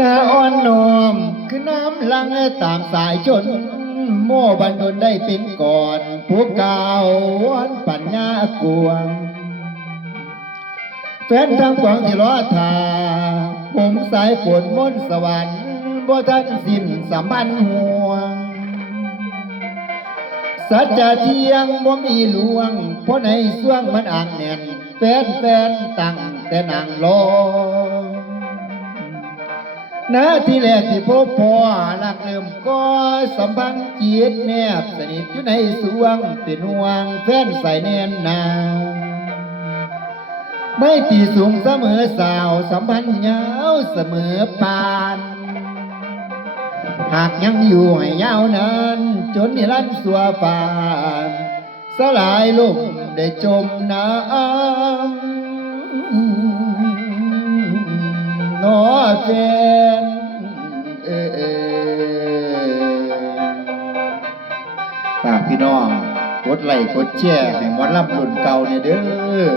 ดาอ่อนนอมคือน้ำลังตามสายชนโม่บันดลได้เป็นก่อนผู้เก่าวันปัญญากวงแฟนทางกวางที่รอทาผมสายฝนมนสวรรค์บ่ทันสิ้นสัมพันธ์ห่วงสัจจะเที่ยงบ่มีลวงเพราะในส่วงมันอ่างแน่นแฟนตั้งแต่นางรอนาที่แรกที่พบพ่อรักเริ่มก็สัมพันธ์จิตแนบสนิทอยู่ในสวงเป็นห่วงแฟนใส่แน่นหนาวไม่ตีสูงเสมอสาวสัมพันธ์ยาวเสมอปานหากยังอยู่ให้ยาวนานจนนิรันดร์สัวปานสลายลมได้จมน้ำนอแฟนฝากพี่น้องกดไลค์กดแชร์ให้หมอลำรุ่นเก่าเนี่ยเด้อ